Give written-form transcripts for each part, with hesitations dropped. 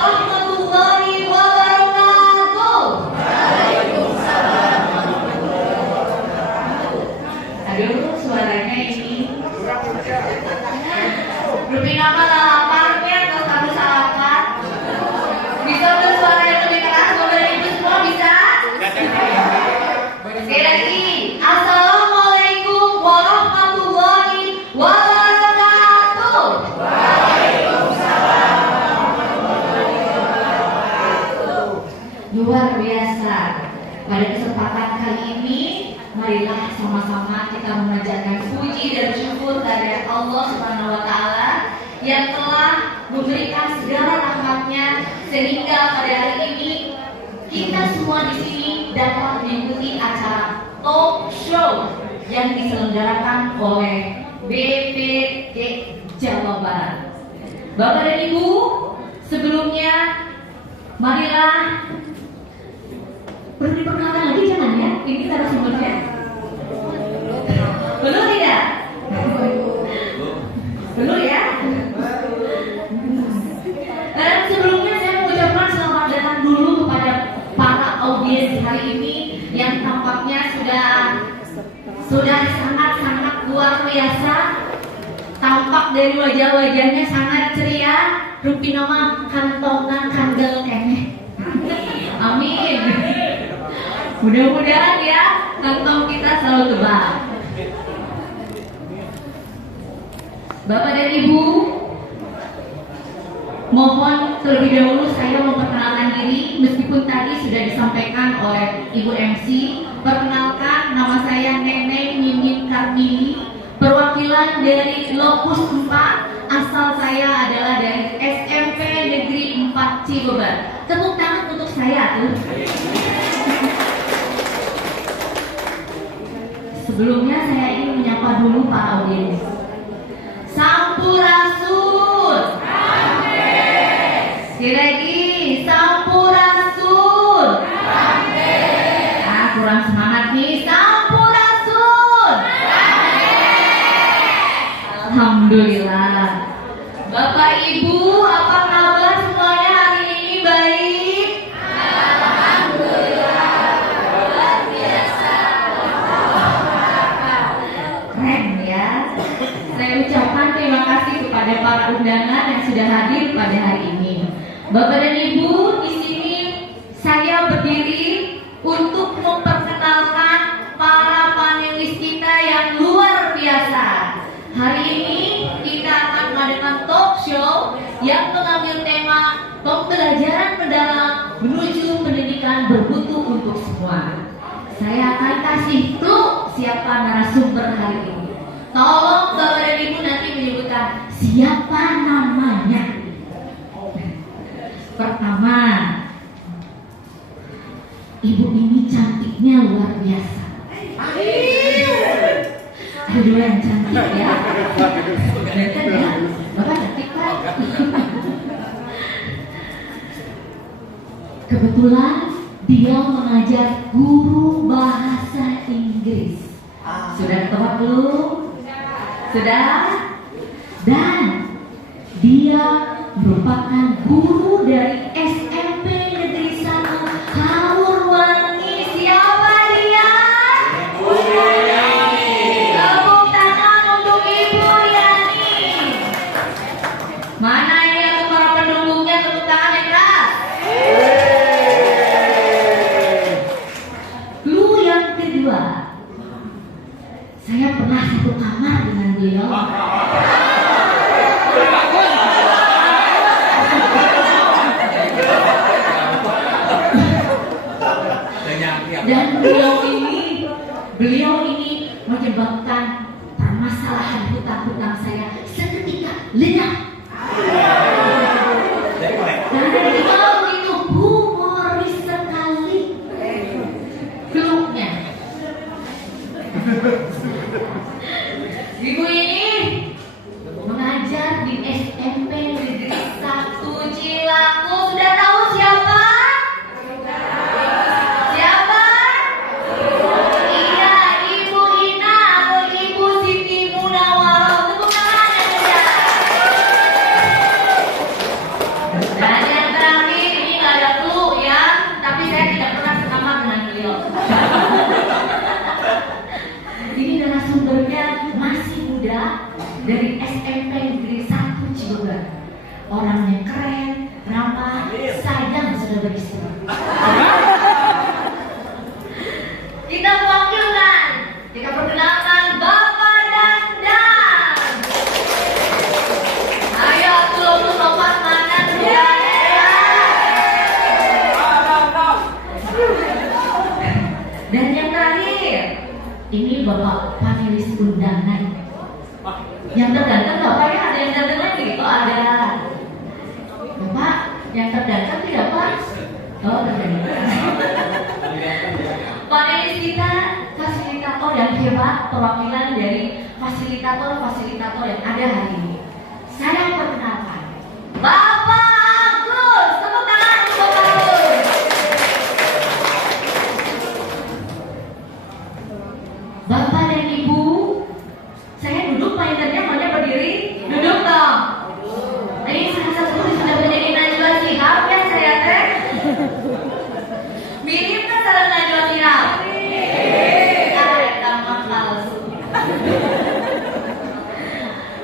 warahmatullahi wabarakatuh. Aduh, suaranya ini lebih nama lapangnya atau satu sahabat. Bisa udah suara yang lebih keras, boleh itu semua bisa? Sekali lagi, assalamualaikum warahmatullahi wabarakatuh. Luar biasa. Pada kesempatan kali ini, marilah sama-sama kita memanjatkan puji dan syukur kepada Allah Subhanahu wa Ta'ala yang telah memberikan segala rahmatnya sehingga pada hari ini kita semua di sini dapat mengikuti acara talk show yang diselenggarakan oleh BPD Jawa Barat. Bapak dan Ibu, sebelumnya marilah perlu diperkenalkan lagi jangan ya, ini narasumbernya. Belum tidak? Belum ya? Dan sebelumnya saya mengucapkan selamat datang dulu kepada para audiens hari ini yang tampaknya sudah sangat-sangat luar biasa. Tampak dari wajah-wajahnya sangat ceria, rupi nama kantongan kandel keneh. Amin. Mudah-mudahan ya kantong kita selalu tebal. Bapak dan Ibu, mohon terlebih dahulu saya memperkenalkan diri meskipun tadi sudah disampaikan oleh Ibu MC. Perkenalkan, nama saya Neneng Mimin Karmini, perwakilan dari Lokus 4. Asal saya adalah dari SMP Negeri 4 Cibobar. Tepuk tangan untuk saya tuh. Sebelumnya saya ingin menyapa dulu para audiens. Sampurasun. Amin. Sekali lagi, Sampurasun. Amin. Ah, kurang semangat nih. Sampurasun. Amin. Alhamdulillah. Bapak Ibu, apa kabar semuanya hari ini? Baik? Alhamdulillah. Luar biasa. Keren ya. Saya ucapkan terima kasih kepada para undangan yang sudah hadir pada hari ini. Bapak dan Ibu, di sini saya berdiri untuk memperkenalkan para panelis kita yang luar biasa. Hari ini kita akan mengadakan talk show yang mengambil tema pembelajaran mendalam menuju pendidikan bermutu untuk semua. Saya akan kasih clue siapa narasumber hari ini. Tolong Bapak dan Ibu nanti menyebutkan siapa namanya. Pertama, Ibu ini cantiknya luar biasa. Aduh yang cantik ya. Kelihatan ya, Bapak cantik Pak. Kebetulan dia mengajar guru bahasa Inggris. Sudah ketemu belum? Sudah? Dan dia merupakan guru dari SMP Negeri 1 Haurwangi. Siapa dia? Ibu Yani. Tepuk tangan untuk Ibu Yani. Mana ini untuk para pendukungnya, tepuk tangan yang keras. Clue yang kedua, saya pernah satu kamar dengan beliau. Dan beliau ini menyebabkan permasalahan hutang-hutang saya seketika lenyap. Dan beliau itu humoris sekali. Clue-nya, Ibu ini mengajar di SMP Negeri 1 Cilaku. Sudah tahu siapa? Siapa? Iya, Ibu Ina atau Ibu Siti Munawaroh. Tepuk tangan yang meriah. orangnya keren, ramah, sayang sudah beristri. Kita perkenalkan Bapak Dandan. Ayo seluruh sobat makan ya. Dan yang terakhir, ini Bapak panelis undangan. Yang terganteng Bapak ya, ada yang terganteng lagi? Oh ada. Bapak yang terganteng tidak Pak? Oh terganteng. Panelis kita fasilitator yang hebat, perwakilan dari fasilitator-fasilitator yang ada hari ini. Saya perkenalkan Bapak Agus, tepuk tangan untuk Bapak Agus. Bapak dan Ibu, saya duduk, mainannya maunya berdiri, duduk dong. Ini salah satu sudah menjadi Najwa Shihab ya saya teh. Mirip kan salah Najwa Shihab? Ada gampang palsu.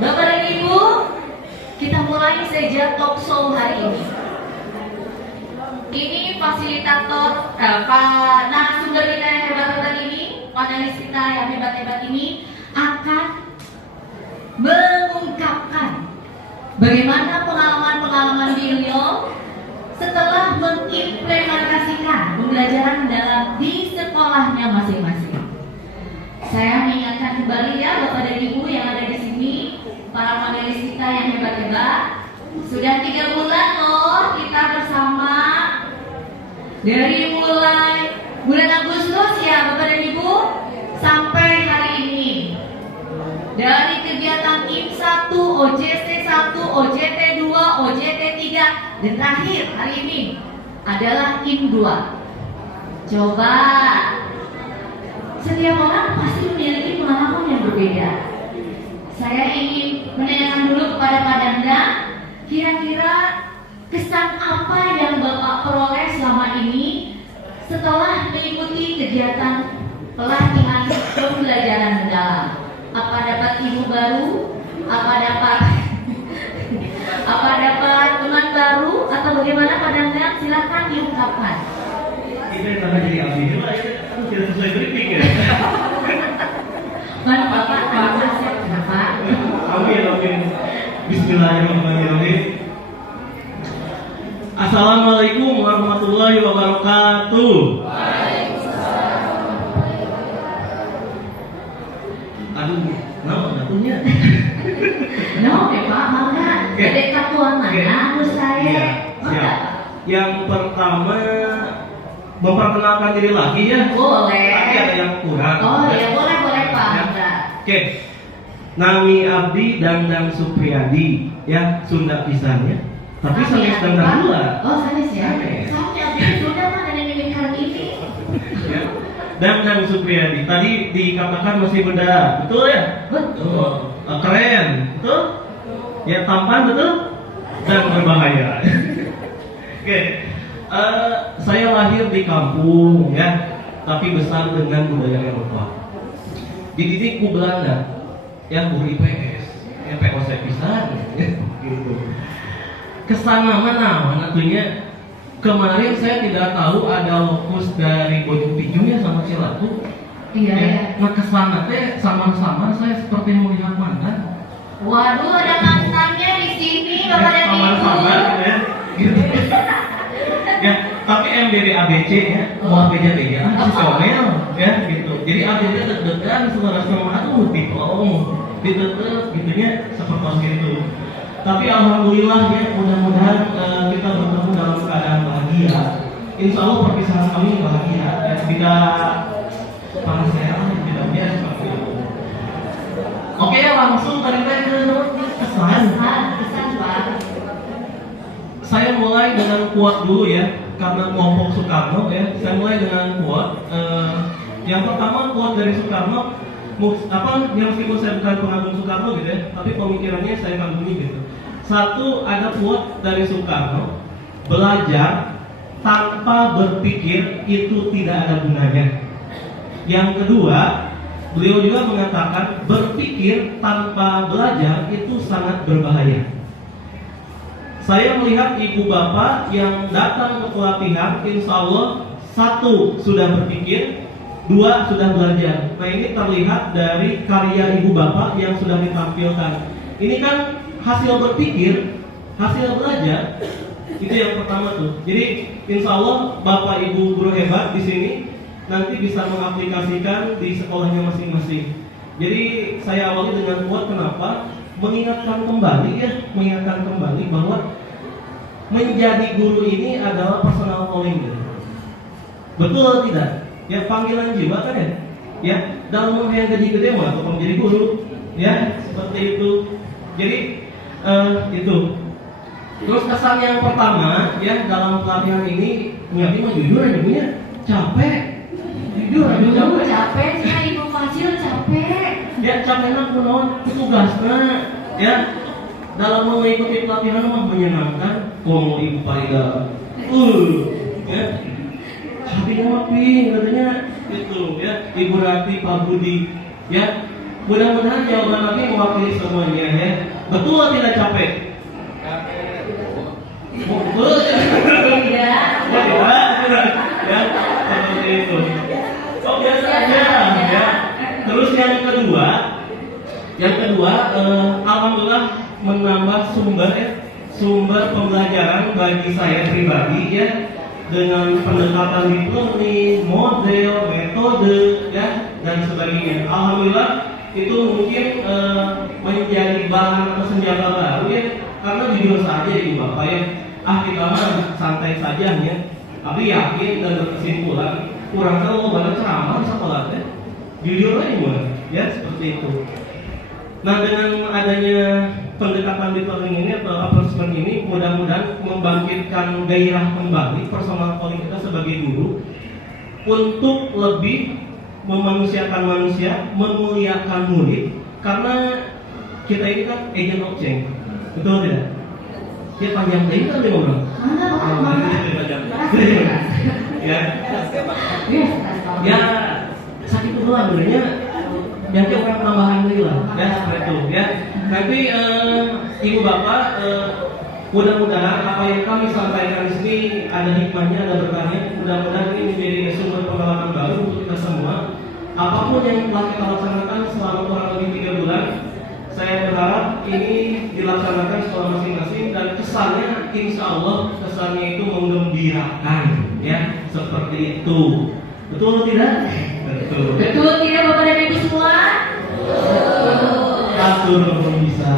Bapak dan Ibu, kita mulai saja talk show hari ini. Ini fasilitator, narasumber kita yang hebat-hebat ini, panelis kita yang hebat-hebat ini akan mengungkapkan bagaimana pengalaman-pengalaman beliau setelah mengimplementasikan pembelajaran dalam di sekolahnya masing-masing. Saya mengingatkan kembali ya Bapak dan Ibu yang ada di sini, para panelis kita yang hebat-hebat. Sudah 3 bulan loh kita bersama. Dari mulai bulan Agustus ya Bapak dan Ibu sampai hari ini. Dari kegiatan IM 1, OJT 1, OJT 2, OJT 3 dan terakhir hari ini adalah IM 2. Coba, setiap orang pasti memiliki pengalaman yang berbeda. Saya ingin menanyakan dulu kepada Pak Danda, kira-kira kesan apa yang Bapak peroleh selama ini setelah mengikuti kegiatan pelatihan pembelajaran mendalam? Apa dapat ilmu baru? Apa dapat teman baru? Atau bagaimana Pak Danda? Silakan diungkapkan. Itu yang tengah jadi abdi itu lah, itu tidak sesuai briefing ya. Mana Bapak terima kasih kenapa? Amin. Bismillahirrahmanirrahim. Assalamualaikum warahmatullahi wabarakatuh. Aduh, punya. No, Pak, mangga. Dedek katuan mana? Aku saya. Siap. Yang pertama memperkenalkan diri lagi ya. Boleh. Tadi ada yang kurang. Oh ya boleh Pak. Ya. Oke. Nami Abdi Dandang Supriyadi ya, Sunda pisannya. Tapi sanes Dandang pula. Oh sanes ya. Sanes. Abdi Sunda mah ada yang kali ini. Ya. Dandang Supriyadi tadi dikatakan masih muda, betul ya? Betul. Keren, betul? Ya tampan betul? Dan berbahaya. Oke. Saya lahir di kampung ya, tapi besar dengan budaya Eropa. Dididik ku Belanda, yang ku IPS, yang POC pisan, gitu. Kesana mana atunya. Kemarin saya tidak tahu ada lokus dari Bojong Tinju ya sama Cilatu. Iya. Ya. Nah kesana teh sama-sama saya seperti melihat mantan. Waduh ada mantannya di sini Bapak dan Ibu. Sama-sama ya. Gitu. Ya, tapi MDD ABC ya, mau beda-beda si Somel ya gitu. Jadi ABC deg-degan saudara sama aduh ditutup gitunya seperti itu. Tapi alhamdulillah ya, mudah-mudahan kita bertemu dalam keadaan bahagia. Insya Allah perpisahan kami bahagia ya, tidak panas ya, tidak biasa seperti itu. Oke, langsung tadi ke kesan Pak. Saya mulai dengan quote dulu ya, karena kelompok Soekarno ya. Saya mulai dengan quote. Yang pertama quote dari Soekarno, yang meskipun saya bukan pengagum Soekarno gitu ya, tapi pemikirannya saya kagumi gitu. Satu, ada quote dari Soekarno, belajar tanpa berpikir itu tidak ada gunanya. Yang kedua, beliau juga mengatakan berpikir tanpa belajar itu sangat berbahaya. Saya melihat ibu bapak yang datang ke pelatihan, insya Allah satu sudah berpikir, dua sudah belajar. Nah ini terlihat dari karya ibu bapak yang sudah ditampilkan. Ini kan hasil berpikir, hasil belajar. Itu yang pertama tuh. Jadi insya Allah bapak ibu guru hebat di sini nanti bisa mengaplikasikan di sekolahnya masing-masing. Jadi saya awali dengan kuat kenapa? Mengingatkan kembali bahwa menjadi guru ini adalah personal calling. Betul tidak? Ya panggilan jiwa kan ya? Ya dalam umur yang gede mah untuk menjadi guru, ya seperti itu. Jadi itu. Terus kesan yang pertama ya dalam pelatihan ini, Nyabi mah jujur aja punya capek. Jujur capek sih ibu Fazil capek. Ya capeknya kunaon tugasnya ya dalam mengikuti pelatihan mah menyenangkan. Mau ibu Farida, ya hatinya mapi katanya itu ya Ibu Rati, Pak Budi, ya mudah-mudahan jawaban Nabi mewakili semuanya ya. Betul tidak capek? Betul ya, ya seperti itu. Oh biasa aja ya. Terus yang kedua, alhamdulillah menambah sumber pembelajaran bagi saya pribadi ya, dengan pendekatan diplomi, model, metode ya dan sebagainya. Alhamdulillah itu mungkin menjadi bahan atau senjata baru ya, karena jujur saja ibu bapak ya, kita mah santai saja ya. Tapi yakin dan berkesimpulan kurang tahu banget ceramah di sekolah ya. Jujur aja ya seperti itu. Nah dengan adanya pendekatan deep learning ini atau approachment ini mudah-mudahan membangkitkan gairah kembali personal calling kita sebagai guru untuk lebih memanusiakan manusia, memuliakan murid, karena kita ini kan agent of change, betul tidak? Ya panjang tadi kan dia ngomong. Ya sakit dulu sebenarnya. Jadi orang tambahan dulu lah, ya seperti itu ya. Tapi ibu bapak, mudah-mudahan apa yang kami sampaikan di sini ada hikmahnya, ada berkahnya. Mudah-mudahan ini menjadi sumber pengalaman baru untuk kita semua. Apapun yang telah kita laksanakan selama kurang lebih 3 bulan, saya berharap ini dilaksanakan sekolah masing-masing dan kesannya, insya Allah kesannya itu menggembirakan, ya seperti itu. Betul tidak? Betul. Betul tidak Bapak dan Ibu semua? Betul. Bisa.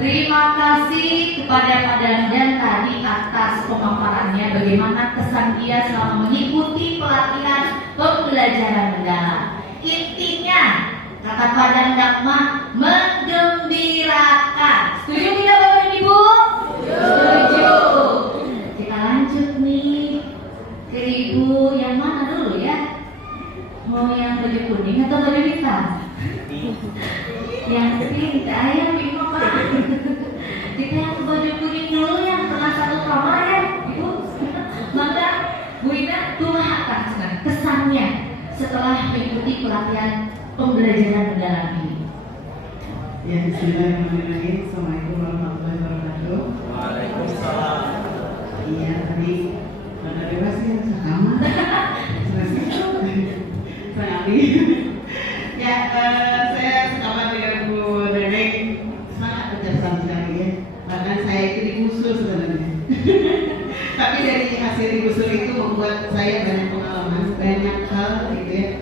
Terima kasih kepada Pak Dandan tadi atas pemaparannya bagaimana kesan dia selama mengikuti pelatihan pembelajaran mendalam. Intinya kata Pak Dandan mah menggembirakan. Setuju tidak Bapak dan Ibu? Setuju. Kita lanjut nih ke Ibu yang mana dulu ya? Mau yang baju kuning atau baju hitam? Yang pink, ayam bingung Pak. Kita yang baju kuning dulu yang pernah satu kamar ya, Ibu. Maka Bu Ina tuahakan sekarang kesannya setelah mengikuti pelatihan pembelajaran mendalam ini. Ya, bismillahirrahmanirrahim. Assalamualaikum warahmatullahi wabarakatuh. Waalaikumsalam. Iya, tadi pada bebas ya, sama. Ya, saya sekamar dengan Bu Neneng, sangat berkesan sekali ya. Bahkan saya itu digusur sebenarnya. Tapi dari hasil digusur itu membuat saya banyak pengalaman, banyak hal gitu ya.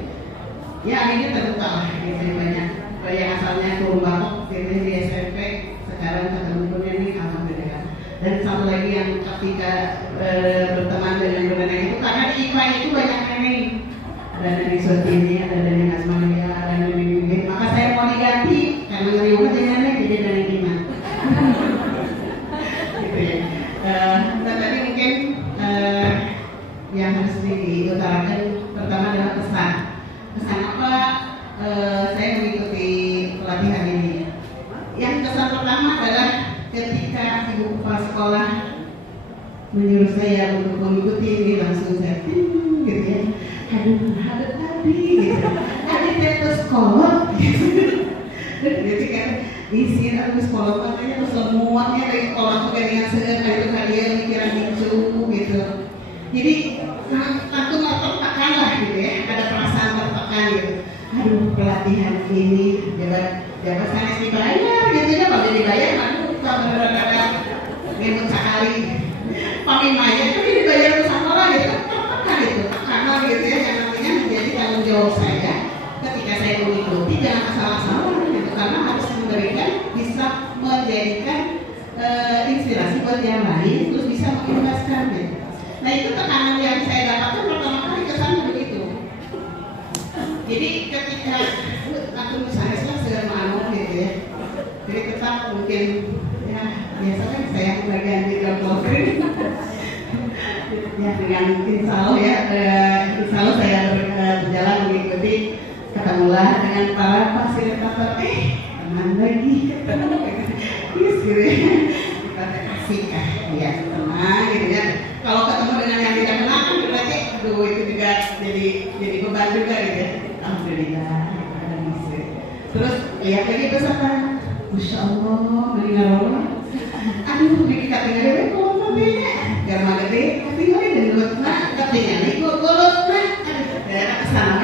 Ya akhirnya terbuka lah gitu, banyak asalnya turun batok gitu di SMP, sekarang ketemu Bu Neneng, alhamdulillah. Dan satu lagi yang ketika berteman dengan Bu Neneng itu, karena di IPA itu banyak neneng. Ada dari Sotini, ada dari Asmalia, ada dari Bibit. Maka saya mau diganti karena dari rumah jadi dari Dima. Gitu ya. Dan tadi mungkin yang harus diutarakan pertama adalah pesan. Pesan apa saya mengikuti pelatihan ini? Yang kesan pertama adalah ketika ibu kepala sekolah menyuruh saya untuk mengikuti ini, langsung saya gitu ya. Aduh tadi gitu. Tadi tetes kolot gitu. Jadi kan isi terus kolom katanya terus semuanya dari kolom dengan segan itu kalian mikiran hijau gitu. Jadi aku nggak tertekan lah gitu ya, ada perasaan tertekan gitu. Aduh pelatihan ini jabat sanes dibayar gitu ya, kalau dibayar aduh kadang-kadang ngemut sekali pakai maya tapi dibayar bersama orang gitu tertekan gitu, karena gitu ya yang namanya menjadi tanggung jawab saya ketika saya mengikuti jangan asal-asalan gitu, karena harus memberikan bisa menjadikan inspirasi buat yang lain terus bisa mengimbaskan gitu. Nah itu tekanan yang saya dapatkan pertama kali kesannya begitu. Jadi ketika aku misalnya sedang menganu gitu ya, jadi tetap mungkin ya biasa kan saya bagian di dalam polri ya dengan insya Allah saya berjalan mengikuti, ketemulah dengan para fasilitator teman lagi yes gitu ya, kita kasih ya tenang gitu ya. Kalau ketemu dengan yang tidak kenal kan berarti aduh itu juga jadi beban juga gitu ya. Alhamdulillah ada bisa. Terus lihat lagi peserta, Masya Allah, mendengar Allah. Aduh, kita tinggal di mobilnya, gak gede, tinggal di luar mana, tinggal di golok mana, daerah kesana.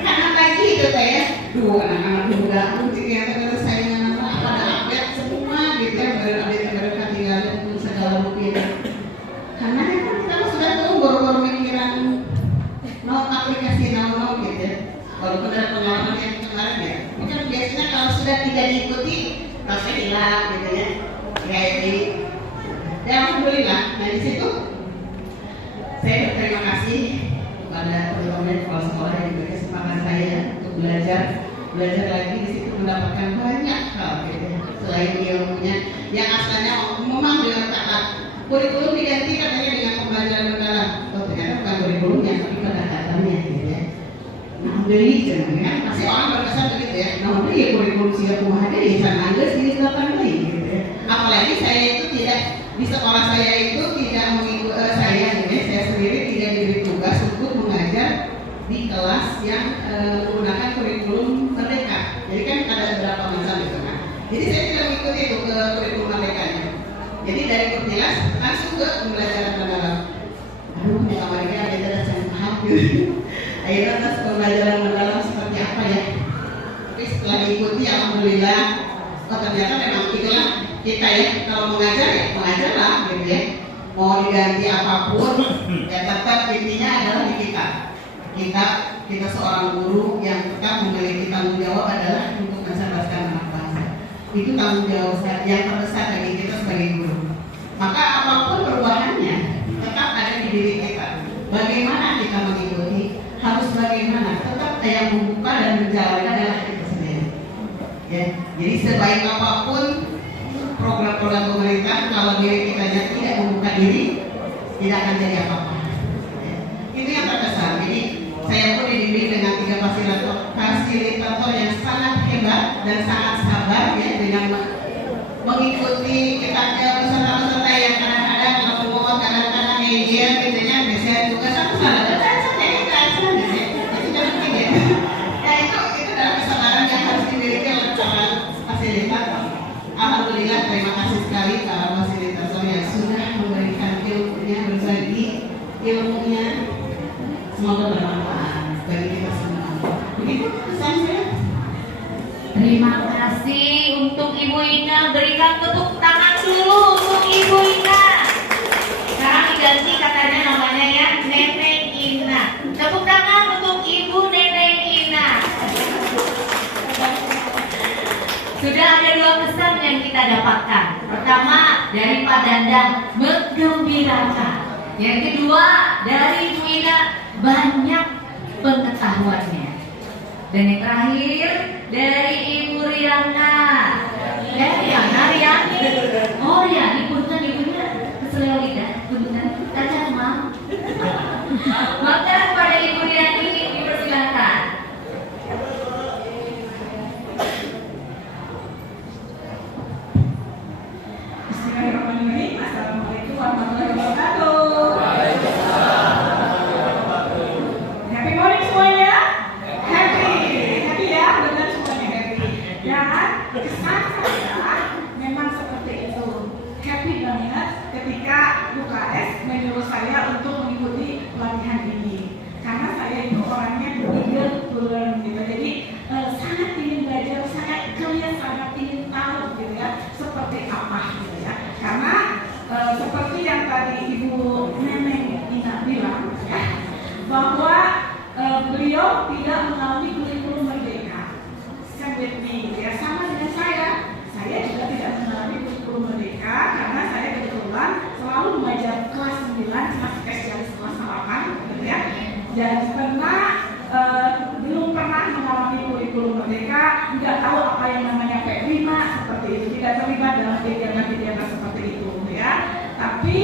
Karena lagi itu kayak, dua anak-anak muda, yang terus saya pada update semua gitu ya, mereka tinggal di segala mungkin. Karena kan kita sudah tahu baru-baru mikiran aplikasi no gitu ya. Walaupun ada pengalaman yang kemarin ya, mungkin biasanya kalau sudah tidak diikuti rasanya hilang gitu ya. Ya ini, dan alhamdulillah. Nah di situ saya berterima kasih kepada teman-teman kepala sekolah yang diberi kesempatan saya untuk belajar lagi di situ, mendapatkan banyak hal gitu ya. Selain ilmunya yang asalnya memang dengan kakak kurikulum diganti katanya dengan pembelajaran mendalam. Oh ternyata bukan kurikulumnya tapi pendekatannya gitu ya. Nah beli jangan pasti orang berkesan begitu ya. Nah ya kurikulum siap ada ya jangan ada sini silakan lagi gitu ya. Apalagi saya itu tidak di sekolah saya itu tidak mengikut saya gitu ya. Saya sendiri tidak diberi tugas untuk mengajar di kelas yang menggunakan kurikulum merdeka. Jadi kan ada beberapa macam itu kan. Jadi saya tidak mengikuti itu ke kurikulum merdekanya. Jadi dari pertilas langsung ke pembelajaran mendalam. Aduh, awalnya ada saya paham gitu. Akhirnya atas pembelajaran mendalam seperti apa ya. Tapi setelah diikuti, alhamdulillah, oh ternyata memang itulah kita ya. Kalau mengajar ya mengajarlah gitu ya. Mau diganti apapun, ya tetap intinya adalah di kita. Kita seorang guru yang tetap memiliki tanggung jawab adalah untuk mencerdaskan anak bangsa. Itu tanggung jawab yang terbesar bagi kita sebagai guru. Maka apapun perubahannya tetap ada di diri kita. Bagaimana kita mengikuti, harus bagaimana, tetap yang membuka dan menjalankan adalah kita sendiri. Ya, jadi sebaik apapun program-program pemerintah, kalau diri kita tidak membuka diri, tidak akan jadi apa-apa. Ya, itu yang terkesan. Jadi saya pun dididik dengan 3 fasilitator yang sangat hebat dan sangat sabar ya, dengan mengikuti kitabnya peserta-peserta yang kadang-kadang ngomong, kadang-kadang ngejel gitu ya, biasanya juga satu salah gitu itu jangan gitu ya, itu dalam kesabaran yang harus dimiliki oleh seorang fasilitator. Alhamdulillah, terima kasih sekali para fasilitator yang sudah memberikan ilmunya, berbagi ilmunya, semoga bermanfaat bagi kita semua. Begitu pesan saya. Terima kasih untuk Ibu Ina, berikan tepuk tangan dulu untuk Ibu Ina. Sekarang diganti katanya namanya ya, Neneng Ina. Tepuk tangan untuk Ibu Neneng Ina. Sudah ada 2 pesan yang kita dapatkan. Pertama dari Pak Dandang, menggembirakan. Yang kedua dari Ibu Ina, banyak pengetahuannya. Dan yang terakhir dari Ibu Riana. Riana. Oh ya, punten ibunya keseleo lidah, punten. Cacat mam. Maka pada Ibu Riana ini dipersilakan. Bismillahirrahmanirrahim. Assalamualaikum warahmatullahi wabarakatuh. Happy morning semuanya. Happy ya, benar semuanya happy. Dan kesan beliau tidak mengalami kurikulum merdeka. Stand with me, ya sama dengan saya. Saya juga tidak mengalami kurikulum merdeka karena saya kebetulan selalu mengajar kelas 9, masih spesialis kelas 8, gitu ya. Dan belum pernah mengalami kurikulum merdeka, tidak tahu apa yang namanya P5 seperti itu, tidak terlibat dalam kegiatan-kegiatan seperti itu, ya. Tapi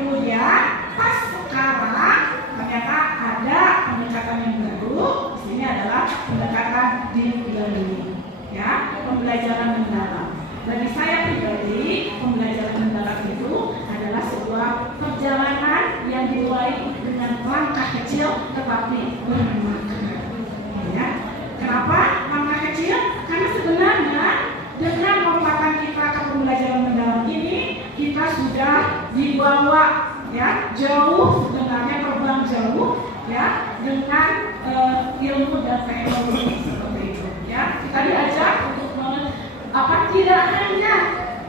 kemudian pas sekarang ternyata ada pendekatan yang baru. Di sini adalah pendekatan deep learning, ya, pembelajaran mendalam. Bagi saya pribadi, pembelajaran mendalam itu adalah sebuah perjalanan yang dimulai dengan langkah kecil tetapi bermakna. Ya. Kenapa langkah kecil? Karena sebenarnya dengan lompatan kita ke pembelajaran mendalam ini, kita sudah dibawa ya jauh, sebenarnya terbang jauh ya dengan ilmu dan teknologi seperti itu. Ya, kita diajak untuk tidak hanya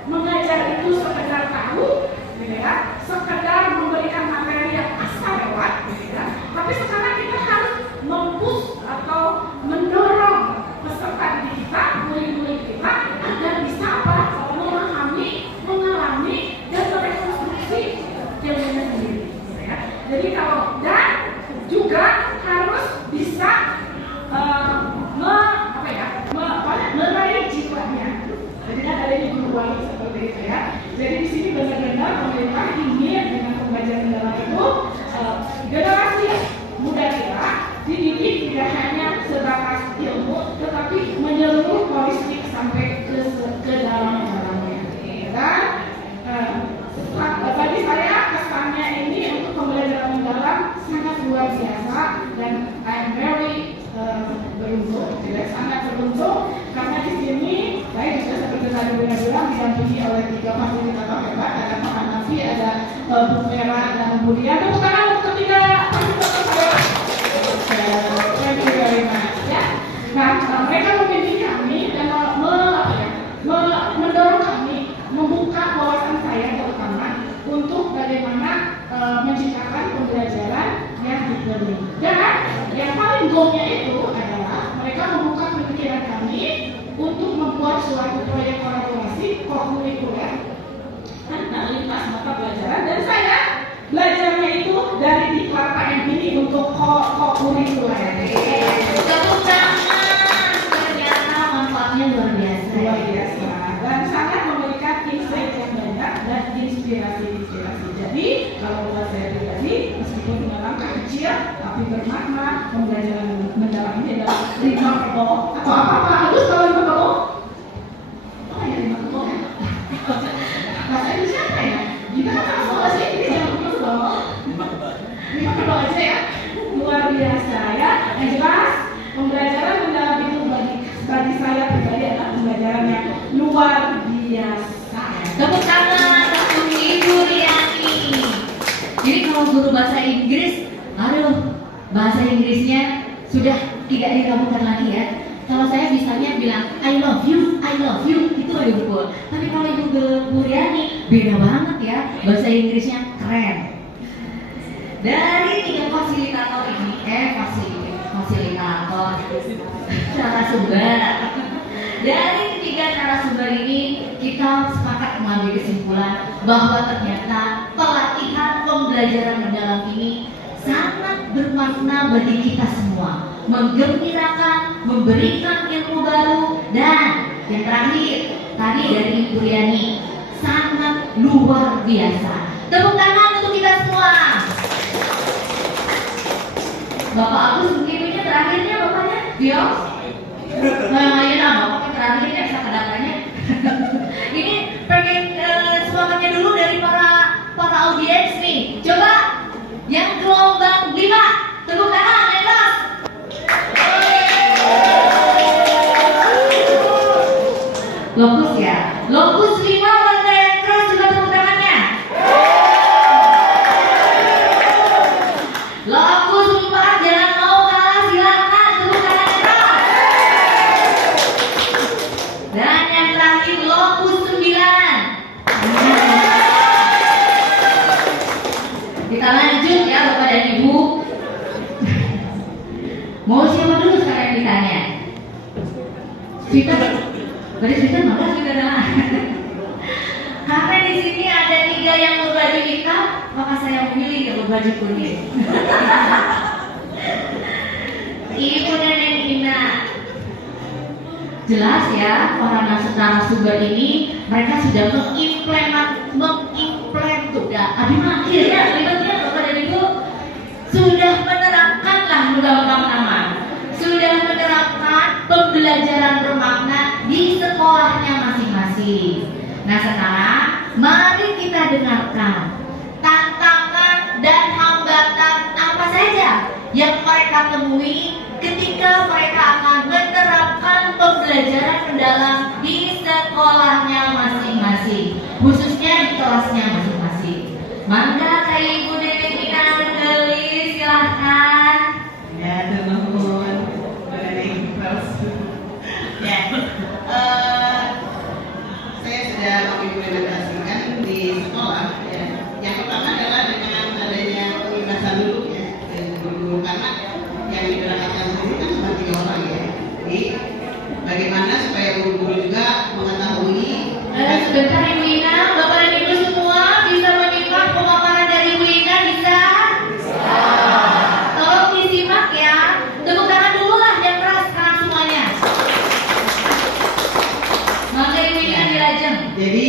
mengajar itu sekedar tahu, gitu ya, sekedar memberikan materi yang asal lewat, gitu ya. Tapi sekarang kita harus mempush atau mendorong peserta didik kita, murid-murid kita agar bisa apa? Memahami, mengalami dan merekonstruksi ilmunya sendiri, gitu ya. Jadi dan juga harus bisa meraih jiwanya. Jadi ada yang berubah seperti itu ya. Jadi di sini benar-benar pemerintah ingin dengan pembelajaran mendalam itu generasi muda kita dididik tidak hanya sebatas ilmu, tetapi menyeluruh holistik sampai ke dalam-dalamnya. Dan bagi saya kesannya ini untuk pembelajaran mendalam sangat luar biasa dan I'm very beruntung, sangat beruntung karena di sini saya juga seperti tadi bilang didampingi oleh 3 fasilitator hebat, ada Pak Hanafi, ada Bu Vera dan Bu Dia. Tepuk tangan untuk ketiga fasilitator saya. Thank you very much. Ya. Nah, mereka membimbing kami dan mendorong kami membuka wawasan saya terutama untuk bagaimana menciptakan pembelajaran yang diperlukan. Dan yang paling goalnya itu adalah mereka membuka pemikiran kami untuk membuat suatu proyek kolaborasi kurikuler tentang lintas mata pelajaran, dan saya belajarnya itu dari diklat PM ini untuk kurikuler. Tepuk tangan, ternyata manfaatnya luar biasa. Luar biasa dan sangat memberikan insight yang banyak dan inspirasi. Jadi kalau buat saya pribadi, meskipun dengan langkah kecil tapi bermakna, pembelajaran mendalam ini adalah remarkable atau apa harus kalau remarkable? Oh ya remarkable ya. Bahasa Indonesia apa ya? Kita kan langsung bahasa Inggris yang remarkable. Remarkable aja ya. Luar biasa ya. Yang jelas pembelajaran mendalam itu bagi saya pribadi adalah pembelajaran yang luar biasa. Tepuk tangan untuk Ibu Riani. Jadi kalau guru bahasa Inggris, bahasa Inggrisnya sudah tidak diragukan lagi ya. Kalau saya bisanya bilang I love you, itu udah betul. Tapi kalau Ibu Riani beda banget ya, bahasa Inggrisnya keren. Dari 3 fasilitator ini, fasilitator narasumber. Dari 3 narasumber ini kita sepakat mengambil kesimpulan bahwa ternyata pelatihan pembelajaran mendalam ini sangat bermakna bagi kita semua, menggembirakan, memberikan ilmu baru, dan yang terakhir tadi dari Ibu Riani sangat luar biasa. Tepuk tangan untuk kita semua. Bapak Agus mungkin ini terakhirnya bapaknya Dio. Nah, ya bapaknya terakhirnya kata-katanya. Ini pengen semangatnya dulu dari para audiens nih. Coba yang gelombang 5, tepuk tangan ya bos. Lokus ya, lokus 5 warna yang keras juga tepuk tangannya. Lokus 4 jangan mau kalah, silakan tepuk tangannya keras. Dan yang terakhir lokus 9. Kita lanjut ya Bapak dan Ibu. Mau siapa dulu sekarang yang ditanya? Sweeter? Berarti sweeter maka sweeter lah. Karena di sini ada 3 yang berbaju hitam, maka saya memilih yang berbaju kuning. Ibu Nenek Ina. Jelas ya, para narasumber ini mereka sudah ribetnya Bapak dan Ibu sudah menerapkanlah mudah-mudahan aman, sudah menerapkan pembelajaran bermakna di sekolahnya masing-masing. Nah sekarang mari kita dengarkan tantangan dan hambatan apa saja yang mereka temui ketika mereka akan menerapkan pembelajaran mendalam di sekolahnya masing-masing, khususnya di kelasnya masing-masing. Mangga kayak Ibu Nenek Ina menulis, silahkan. Ya, teman-teman, dari terus. Ya, saya sudah mengimplementasikan di sekolah. Ya. Yang pertama adalah dengan adanya pembebasan dulu ya, guru-guru, karena yang diberangkatkan sendiri kan cuma 3 orang ya. Jadi bagaimana supaya guru-guru juga mengetahui. Sebentar Ibu Ina, Bapak dan Ibu semua bisa menyimak pemaparan dari Ibu Ina, bisa? Tolong disimak ya. Tepuk tangan dulu lah yang keras sekarang semuanya. Maka Ibu Ina dilajeng. Jadi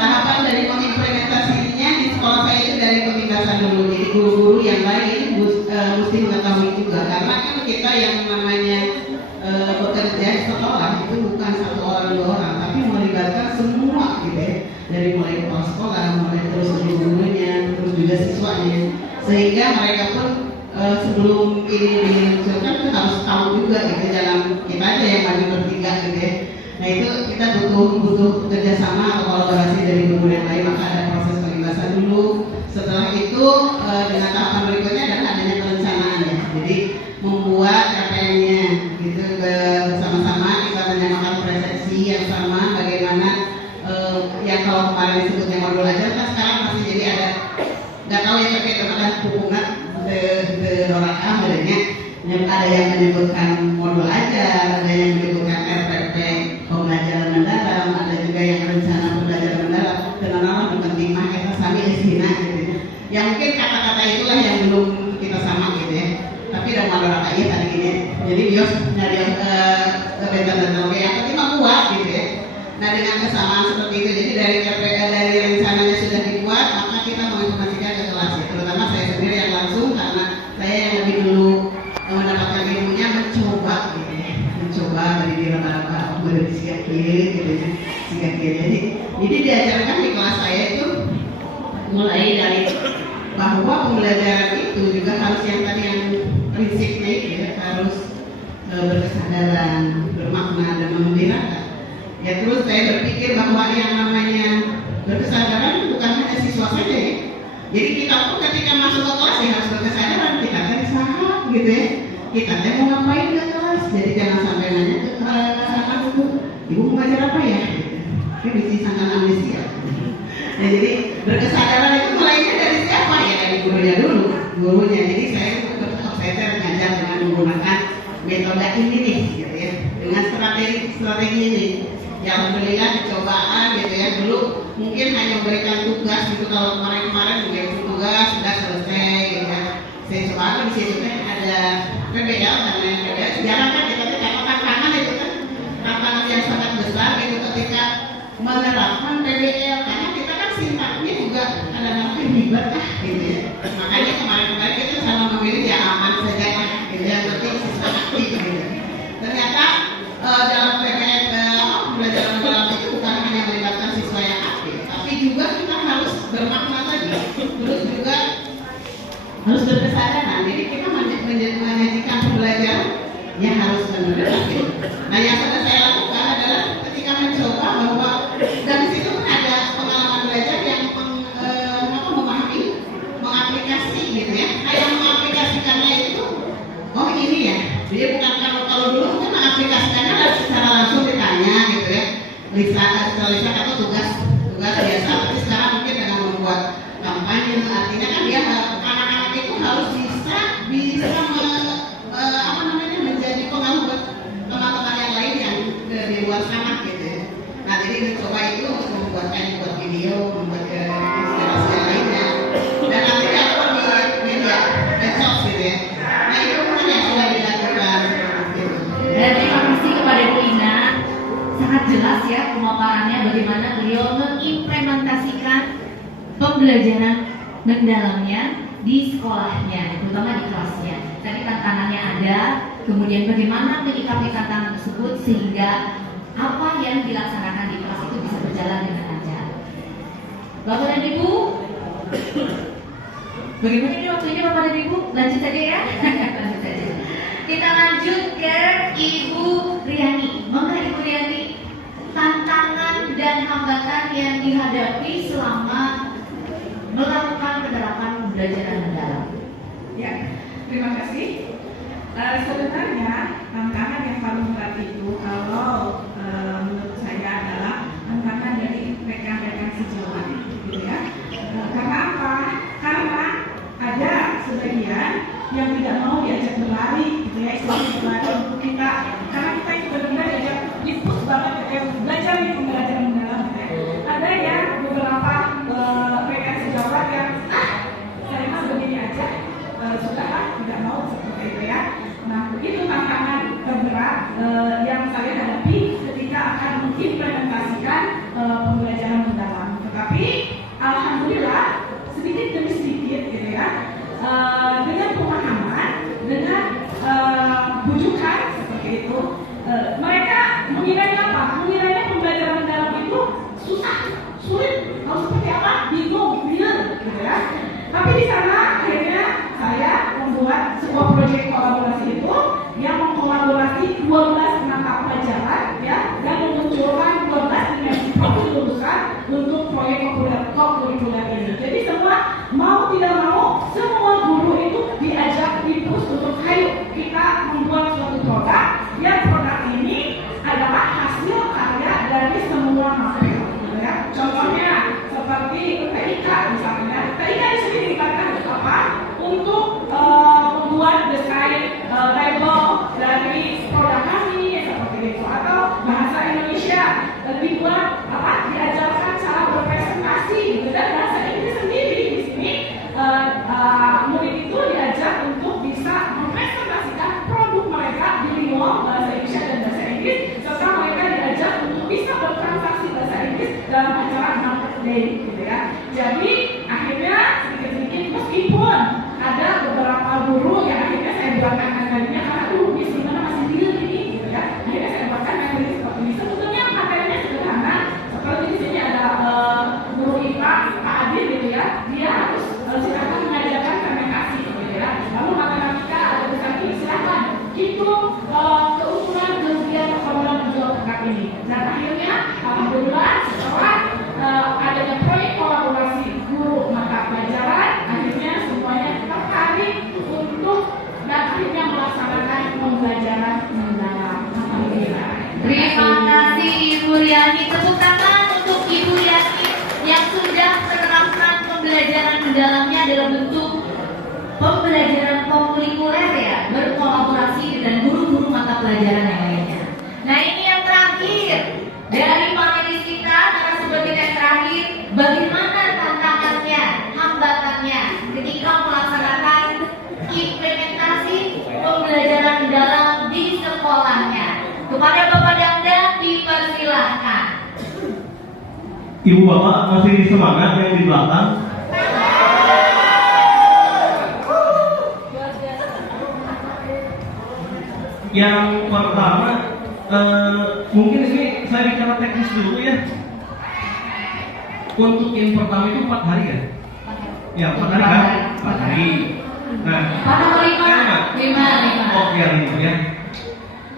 tahapan dari mengimplementasinya di sekolah saya itu dari pembebasan dulu. Jadi guru-guru yang lain mesti mengetahui juga, karena kan kita yang namanya bekerja di sekolah itu bukan 1 orang 2 orang, tapi melibatkan semua gitu ya, dari mulai kepala sekolah, mulai terus guru-gurunya, terus juga siswanya, sehingga mereka pun sebelum ini diluncurkan kita harus tahu juga gitu, jangan kita aja yang maju bertiga gitu ya. Nah itu kita butuh kerjasama atau kolaborasi dari guru yang lain, maka ada proses pembebasan dulu. Setelah itu dengan tahapan berikutnya adalah adanya perencanaan ya. Jadi membuat KPM-nya gitu bersama-sama, kita menyamakan persepsi yang sama, bagaimana yang kalau kemarin disebutnya modul aja kan sekarang masih jadi ada nggak tahu ya terkait dengan hubungan de doraka adanya. Ada yang menyebutkan modul aja, ada yang menyebutkan RPP pembelajaran mendalam, ada juga yang rencana pembelajaran mendalam. Dan orang penting mah kita sami isina gitu. Ya mungkin kata-kata itulah yang belum kita sama gitu ya. Tapi udah modul apa ya tadi ini. Jadi bios nyari kebetulan yang penting mah kuat gitu ya. Nah dengan kesamaan seperti itu, jadi dari rencananya sudah dibuat, maka kita menginformasikan ke kelas ya. Terutama saya sendiri yang langsung, karena saya yang lebih dulu mendapatkan ilmunya, mencoba gitu ya, mencoba dari diraba-raba dari sisi kiri gitu ya, sisi kiri. Jadi diajarkan di kelas saya itu mulai dari bahwa pembelajaran itu juga harus yang tadi yang prinsipnya itu ya, harus berkesadaran, bermakna dan membirakan. Ya terus saya berpikir bahwa yang namanya berkesadaran bukan hanya siswa saja ya. Jadi kita pun ketika masuk ke kelas ya harus berkesadaran, kita kan salah gitu ya. Kita mau ngapain ke kelas? Jadi jangan sampai nanya ke kelas itu, ibu mau ngajar apa ya? Kan bisa sangat amnesia. Nah, jadi berkesadaran itu mulainya dari siapa ya? Dari gurunya dulu, gurunya. Jadi saya ngajar dengan menggunakan metode ini nih, gitu ya, dengan strategi ini. Ya alhamdulillah dicobaan gitu ya. Dulu mungkin hanya memberikan tugas gitu, kalau kemarin memberikan tugas sudah selesai gitu ya. Saya coba di situ kan ada PBL dan lain-lain. Jarang kan kita karena tantangan itu kan tantangan yang sangat besar gitu ketika menerapkan PBL, karena kita kan sintaknya juga kadang-kadang ribet gitu ya. Makanya kemarin kita sama memilih ya aman saja gitu, yang penting siswa aktif gitu. Ternyata dalam PBL pembelajaran mendalam itu bukan hanya melibatkan siswa yang aktif, tapi juga kita harus bermakna tadi, terus juga harus berkesadaran. Jadi kita menyajikan pembelajaran yang harus benar-benar gitu. Nah yang sudah saya lakukan adalah ketika mencoba bahwa dari situ pun ada pengalaman belajar yang memahami, mengaplikasi gitu ya. Nah yang mengaplikasikannya itu, oh ini ya. Jadi bukan kalau dulu kan mengaplikasikannya secara langsung ditanya gitu ya. Lisa atau tugas biasa. Tapi sekarang mungkin dengan membuat kampanye, artinya kan dia anak-anak itu harus bisa video, membuat inspirasi yang lainnya. Dan akhirnya aku di media, medsos gitu ya. Nah itu mungkin yang sudah dilakukan. Gitu. Dan terima kasih kepada Bu Ina, sangat jelas ya pemaparannya bagaimana beliau mengimplementasikan pembelajaran mendalamnya di sekolahnya, terutama di kelasnya. Tadi tantangannya ada, kemudian bagaimana menyikapi tantangan tersebut sehingga apa yang dilaksanakan di kelas itu bisa berjalan dengan lancar. Bapak dan Ibu, bagaimana ini waktunya Bapak dan Ibu? Lanjut saja ya. Lanjut saja. Kita lanjut ke Ibu Riani. Monggo Ibu Riani, tantangan dan hambatan yang dihadapi selama melakukan penerapan pembelajaran mendalam. Ya, terima kasih. Sebenarnya tantangan yang paling berat itu kalau menurut saya adalah tantangan dari rekan-rekan sejawat, gitu ya. Karena apa? Karena ada sebagian yang tidak mau diajak berlari, gitu ya, istilahnya berlari untuk kita. Karena kita itu benar-benar diajak dipus banget, belajar di pembelajaran mendalam. Gitu ya. Ada yang beberapa rekan sejawat yang saya mah begini aja, sudahlah tidak mau seperti itu ya. Nah, itu tantangan terberat yang saya hadapi ketika akan mengimplementasikan pembelajaran mendalam. Tetapi alhamdulillah sedikit demi sedikit gitu ya, dengan pemahaman, dengan bujukan seperti itu, mereka mengiranya apa? Mengiranya pembelajaran mendalam itu susah, sulit, harus seperti apa? Bingung, gitu ya. Tapi di sana akhirnya saya membuat sebuah proyek kolaborasi itu yang mengkolaborasi 12 mata pelajaran ya, dan memunculkan 12 dimensi profil lulusan untuk proyek kurikuler ini. Jadi semua mau tidak mau, semua guru itu diajak dipus untuk ayo kita membuat suatu produk yang produk ini adalah hasil karya dari semua material. Ya. Contohnya seperti TIK misalnya. TIK di sini dikatakan untuk apa? Untuk membuat desain label dari produk kami seperti itu, atau bahasa Indonesia dibuat apa? Diajarkan cara berpresentasi gitu. Dan bahasa Inggris sendiri di sini murid itu diajak untuk bisa mempresentasikan produk mereka bilingual bahasa Indonesia dan bahasa Inggris, serta mereka diajak untuk bisa bertransaksi bahasa Inggris dalam acara market day gitu ya. Jadi akhirnya sedikit-sedikit meskipun ada beberapa guru yang akhirnya saya buatkan materinya karena di mana masih diri ini gitu ya. Akhirnya saya buatkan materi seperti ini. Sebetulnya materinya sederhana, seperti di sini ada guru IPA Pak Adil gitu ya. Dia harus silakan mengajarkan fermentasi gitu ya. Lalu matematika ada tulisan ini silakan hitung keuntungan kerugian performa menjual produk ini. Dan akhirnya alhamdulillah setelah adanya proyek kolaborasi guru mata pelajaran, akhirnya semuanya tertarik untuk dan akhirnya melaksanakan pembelajaran mendalam. Alhamdulillah. Terima kasih Ibu Riani. Tepuk tangan untuk Ibu Riani yang sudah menerapkan pembelajaran mendalamnya dalam bentuk pembelajaran kurikuler ya, berkolaborasi dengan guru-guru mata pelajaran yang lainnya. Nah ini yang terakhir dari panelis kita, narasumber kita yang terakhir, bagaimana tantangannya, hambatannya ketika melaksanakan implementasi pembelajaran mendalam di sekolahnya. Kepada Bapak Damda dipersilahkan. Ibu bapak masih semangat yang di belakang? Yang pertama, mungkin ini saya bicara teknis dulu ya. Untuk yang pertama itu 4 hari ya? Ya 4 hari kan? 4 hari. Nah, 5. Oh ya ini ya.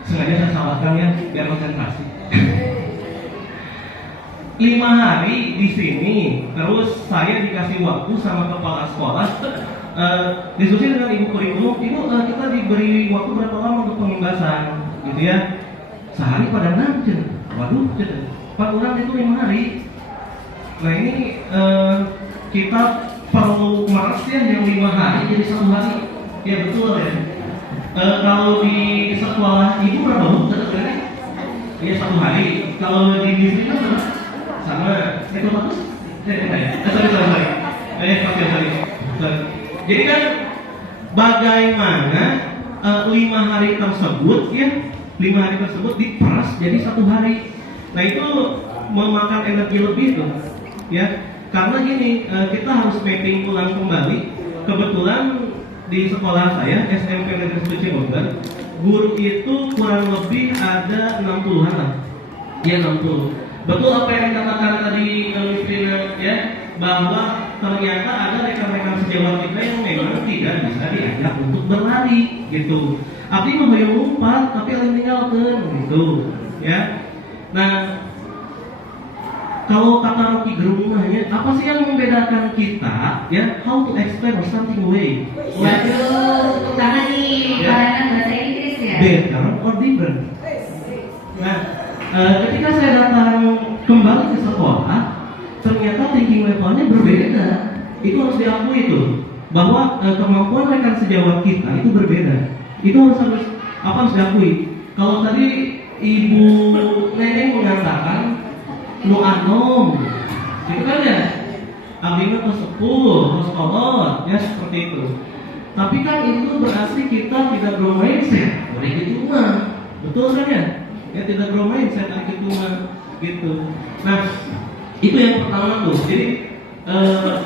Sengaja saya salahkan ya, biar konsentrasi. 5 hari di sini, terus saya dikasih waktu sama kepala sekolah diskusi dengan ibu kurikulum. Ibu kita diberi waktu berapa lama untuk pembebasan, gitu ya? Sehari pada nanti. Waduh, 4 orang itu 5 hari. Nah ini kita perlu meres ya yang 5 hari jadi 1 hari. Ya betul ya. Kalau di sekolah ibu berapa bu? Ya 1 hari. Kalau di distrik kan sama itu bagus. Sorry. Jadi kan bagaimana 5 hari tersebut ya, 5 hari tersebut diperas jadi 1 hari. Nah itu memakan energi lebih tuh, ya. Karena gini, kita harus mapping ulang kembali. Kebetulan di sekolah saya SMP Negeri 1 Cibogor, guru itu kurang lebih ada 60-an lah, ya 60. Betul apa yang dikatakan tadi Miss Rina ya, bahwa ternyata ada rekan-rekan sejawat kita yang memang tidak bisa diajak untuk berlari gitu. Abdi mah hoyong lompat tapi lain tinggalkeun gitu ya. Nah, kalau kata Rocky Gerung nanya, apa sih yang membedakan kita ya, how to explain or something way? Waduh, karena nih karangan bahasa Inggris ya. Better or different? Nah, ketika saya datang kembali ke sekolah, ternyata thinking levelnya berbeda. Itu harus diakui itu, bahwa kemampuan rekan sejawat kita itu berbeda. Itu harus diakui. Kalau tadi Ibu Neneng mengatakan nu anom, itu kan ya, abdi mah sepuh, sekolot, ya seperti itu. Tapi kan itu berarti kita tidak grow mindset, boleh gitu mah, betul kan ya? Ya tidak grow mindset dari gitu mah, gitu. Nah, itu yang pertama tuh. Jadi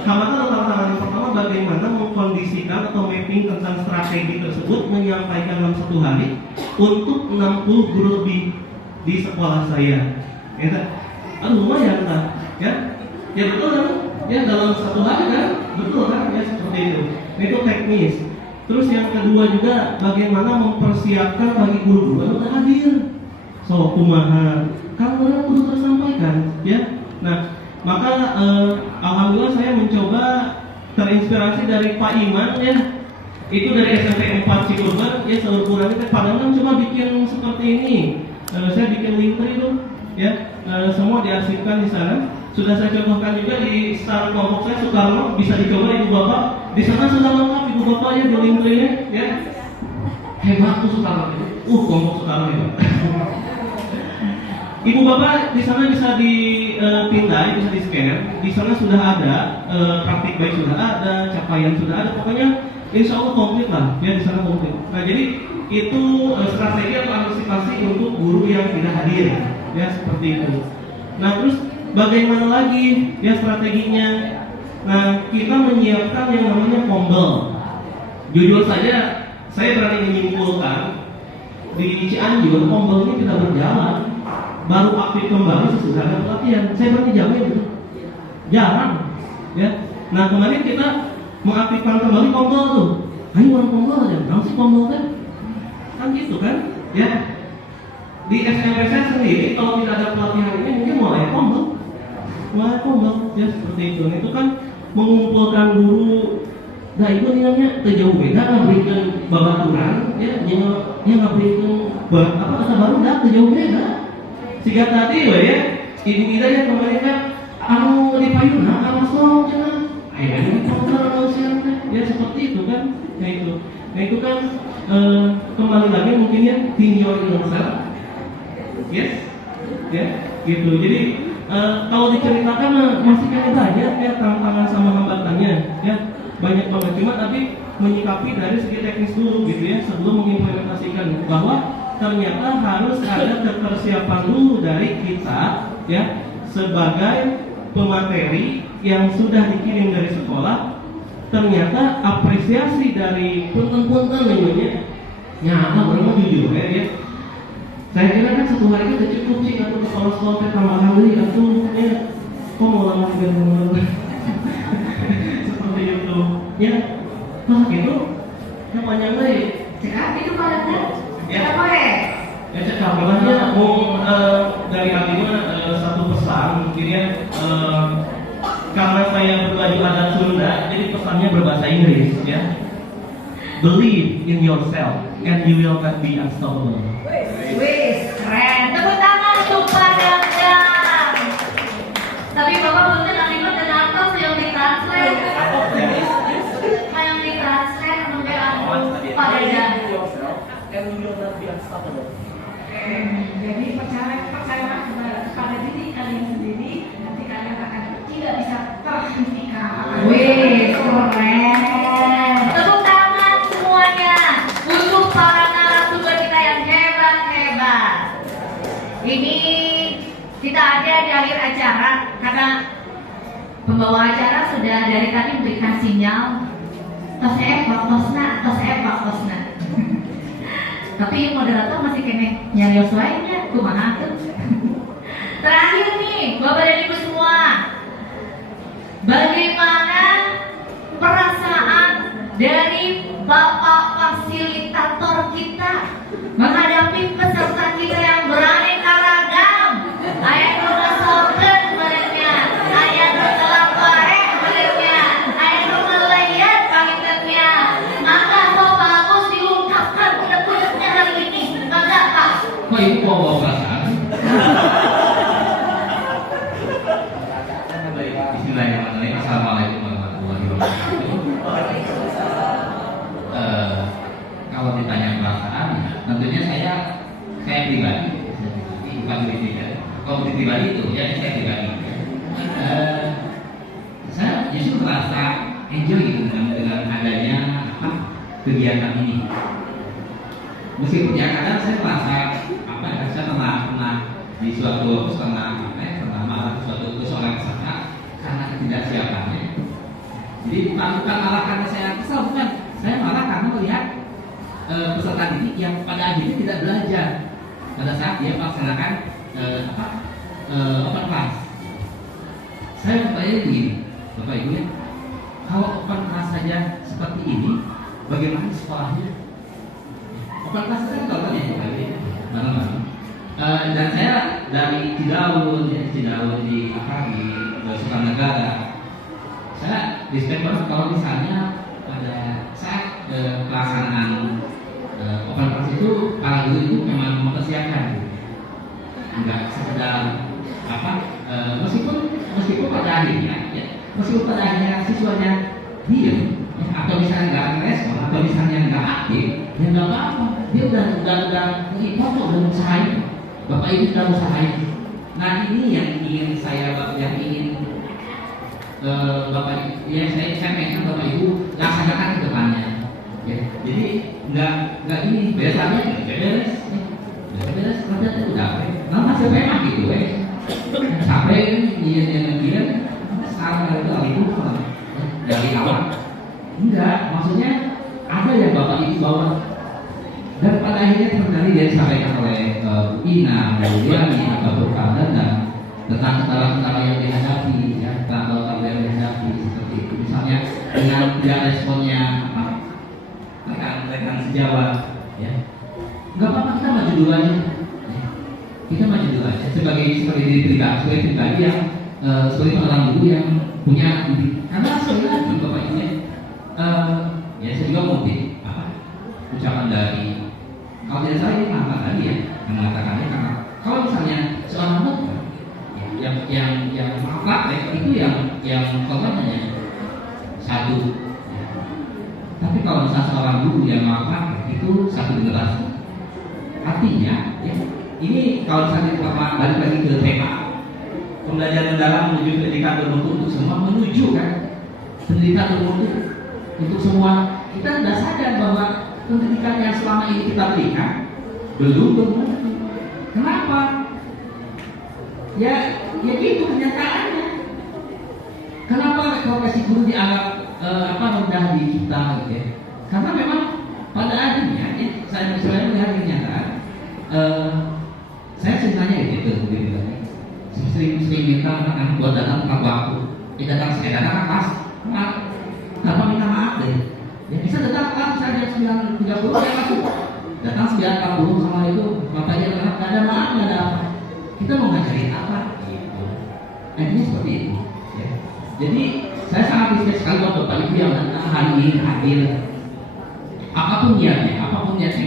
tantangan pertama bagaimana mengkondisikan atau mapping tentang strategi tersebut menyampaikan dalam 1 hari untuk 60 guru lebih di sekolah saya. Ya, lumayan lah, ya betul kan? Ya dalam 1 hari kan, betul kan? Ya seperti itu. Itu teknis. Terus yang kedua juga bagaimana mempersiapkan bagi guru-guru yang hadir. So kumaha, kan orang kudu tersampaikan, ya. Nah, maka alhamdulillah saya mencoba terinspirasi dari Pak Iman ya. Itu dari SMP 4 Cibogor ya, seukurannya padahal coba bikin seperti ini. Saya bikin link itu ya. Semua diarsipkan di sana. Sudah saya contohkan juga di start kelompok saya Soekarno, bisa dicoba Ibu Bapak. Di sana sudah lengkap Ibu Bapak ya di link ya. Hebat tuh Soekarno. Kelompok Soekarno ya. Ibu Bapak di sana bisa dipindai, bisa di-scan. Di sana sudah ada praktik baik sudah ada, capaian sudah ada. Pokoknya insya Allah komplit lah, ya di sana komplit. Nah jadi itu strategi atau antisipasi untuk guru yang tidak hadir, ya seperti itu. Nah terus bagaimana lagi ya strateginya? Nah kita menyiapkan yang namanya pombel. Jujur saja, saya berani menyimpulkan di Cianjur pombelnya tidak berjalan. Baru aktif kembali sesudah ada pelatihan. Saya berarti jamin itu jarang, ya. Nah kemarin kita mengaktifkan kembali pombel tuh. Ayo orang pombel aja, langsung pombel kan gitu kan, ya. Di SMP saya sendiri kalau tidak ada pelatihan ini mungkin mulai pombel, ya seperti itu. Itu kan mengumpulkan guru. Nah itu nilainya terjauh beda, ngaberikan babaturan, ya, ngaberikan apa kata baru, dah terjauh beda. Jika tadi ya, Ibu Ida yang kemarin kan anu di payuna, anu song jangan, ayahnya kontrol ya seperti itu kan, ya itu. Nah itu kan kembali lagi mungkin ya tinggal Indonesia, yes, ya gitu. Jadi kalau diceritakan masih kayak banyak ya tantangan sama hambatannya, ya banyak banget. Cuma tapi menyikapi dari segi teknis dulu gitu ya sebelum mengimplementasikan bahwa ternyata harus ada ketersiapan dulu dari kita ya sebagai pemateri yang sudah dikirim dari sekolah. Ternyata apresiasi dari punten-punten namanya nyata orang jujur ya. Saya kira kan 1 hari itu cukup sih atau sekolah-sekolah tambahan lagi atau ya kok mau lama seperti itu ya. Nah gitu yang panjang lagi Cekap itu karakter. ya. Ya cekap makanya mau dari Abimah 1 pesan mungkin ya, karena saya berbaju adat Sunda jadi pesannya berbahasa Inggris ya. Believe in yourself and you will not be unstoppable. Wih, keren. Tepuk tangan untuk Pak Dadang. Tapi Bapak belum terlibat dan atas yang ditranslate. Yang ditranslate sampai Pak Dadang. Jadi percayalah kepada diri kalian sendiri, nanti kalian akan tidak bisa terhentikan. Wih, keren. Tepuk tangan semuanya untuk para narasumber kita yang hebat-hebat. Ini kita ada di akhir acara karena pembawa acara sudah dari tadi memberikan sinyal tos efak. Tapi moderator masih kene nyari sesuainya, kumaha tuh. Terakhir nih, Bapak dan Ibu semua, bagaimana perasaan dari Bapak fasilitator kita menghadapi peserta kita yang beraneka ragam? Aya nu ngasorkeun benernya, aya nu ngelapare benernya, aya nu ngeleuyet pangintennya. Maka sok bagus diungkapkan unek-uneknya hari ini. Maka Pak. Kok ibu bawa perasaan? Bismillahirrahmanirrahim. Assalamualaikum warahmatullahi wabarakatuh. Kalau ditanya perasaan, tentunya saya pribadi, bukan diri tidak. Kalau diri pribadi itu ya saya pribadi. Saya justru merasa enjoy gitu dengan adanya kegiatan ini. Meskipun ya kadang saya merasa saya pernah di suatu pernah marah suatu seorang peserta karena ketidaksiapannya. Jadi bukan malah karena saya kesal, bukan. Saya malah karena melihat peserta didik yang pada akhirnya tidak belajar pada saat dia melaksanakan open class. Saya bertanya begini, Bapak Ibu ya, kalau open class saja seperti ini, bagaimana di sekolahnya? Open class kan kalau ya, malam-malam. Dan saya dari Cidaun di Sukanegara, saya respect banget kalau misalnya pada saat pelaksanaan open class itu para guru itu memang mempersiapkan, enggak sekedar meskipun pada akhirnya siswanya diam atau misalnya nggak ngerespon atau misalnya nggak aktif, ya nggak apa-apa, dia udah foto dan usahain. Bapak Ibu sudah usahain. Nah ini yang ingin Bapak ya saya pengen Bapak Ibu laksanakan ke depannya. Ya, jadi nggak ini biasanya beres kerja itu udah nama siapa gitu sampai dia sekarang itu dari awal enggak, maksudnya ada yang Bapak Ibu bawa dan pada akhirnya sebenarnya dia disampaikan oleh Ina, Yuliani, atau Burkana dan tentang kendala-kendala yang dihadapi, ya, kendala yang dihadapi seperti itu. Misalnya dengan tidak responnya rekan sejawat, ya, nggak apa-apa kita maju dulu aja, ya. Kita maju dulu aja sebagai diri pribadi yang sebagai seorang guru yang punya karena sekali lagi Bapak Ibu ya saya juga mau ucapan dari kalau tidak salah ini Pak tadi ya yang mengatakannya karena kalau misalnya seorang dokter yang praktek itu yang korbannya satu ya. Tapi kalau misalnya seorang guru yang praktek itu satu generasi artinya ya ini kalau misalnya kita balik lagi ke tema pembelajaran mendalam menuju pendidikan bermutu untuk semua menuju kan pendidikan bermutu untuk semua. Kita sudah sadar bahwa pendidikan yang selama ini kita berikan belum bermutu. Kenapa? Ya gitu kenyataannya. Kenapa profesi guru dianggap rendah di kita gitu ya? Karena memang pada akhirnya ya, saya melihat kenyataan. Saya sebenarnya gitu sering minta anak buat datang tepat waktu. Saya datang pas, tanpa minta maaf deh. Ya bisa datang kan misalnya 9.30 ya masuk. Datang 9.40 sama itu bapaknya nggak ada maaf, nggak ada apa. Kita mau ngajarin apa? Gitu. Ini seperti itu. Ya. Jadi saya sangat respect sekali buat Bapak Ibu yang datang hari ini hadir. Apapun niatnya,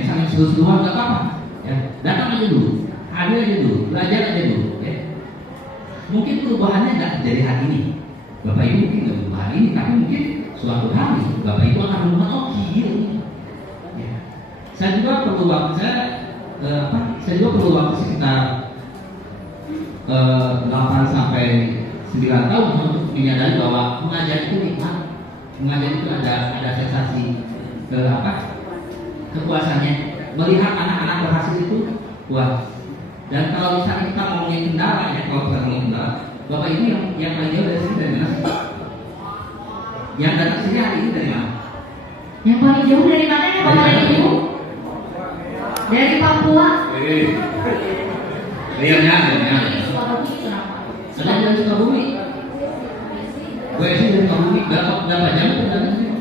misalnya seru-seruan nggak apa-apa. Ya, datang aja dulu, hadir aja dulu, belajar aja dulu. Ya. Mungkin perubahannya nggak terjadi hari ini. Bapak Ibu mungkin nggak berubah hari ini, tapi mungkin suatu hari Bapak Ibu akan berubah. Oh gila. Ya. Saya juga perlu waktu sekitar 8 sampai 9 tahun untuk menyadari bahwa mengajar itu nikmat, mengajar itu ada sensasi kepuasannya. Melihat anak-anak berhasil itu puas. Dan kalau misalnya kita ngomongin kendala ya, kalau kita ngomongin kendala, Bapak ini yang paling jauh dari sini dari mana? Yang datang sini hari ini dari mana? Yang paling jauh dari mana ya Bapak dan Ibu? Dari Papua. Realnya. Sukabumi kenapa? Ada yang dari Sukabumi. Gue sih dari Sukabumi. Berapa jam itu datang sini?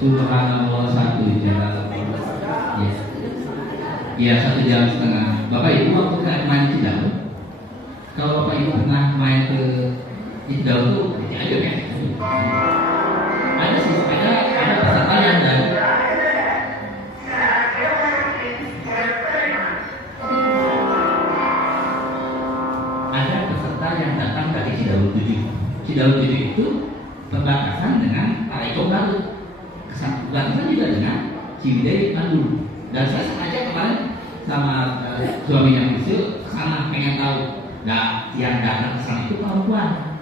Subhanallah, 1 jam. Ya 1 jam setengah. Bapak Ibu waktu main di Cidahu, kalau Bapak Ibu pernah main ke Cidahu tuh aja kan? Ada sih, ada peserta yang dari datang dari Cidahu 7. Cidahu 7 itu perbatasan dengan Pareko Baru, perbatasan juga dengan Ciwidey Bandung. Dan saya sengaja kemarin sama suami yang kecil kesana pengen tahu. Nah, yang datang ke sana itu perempuan,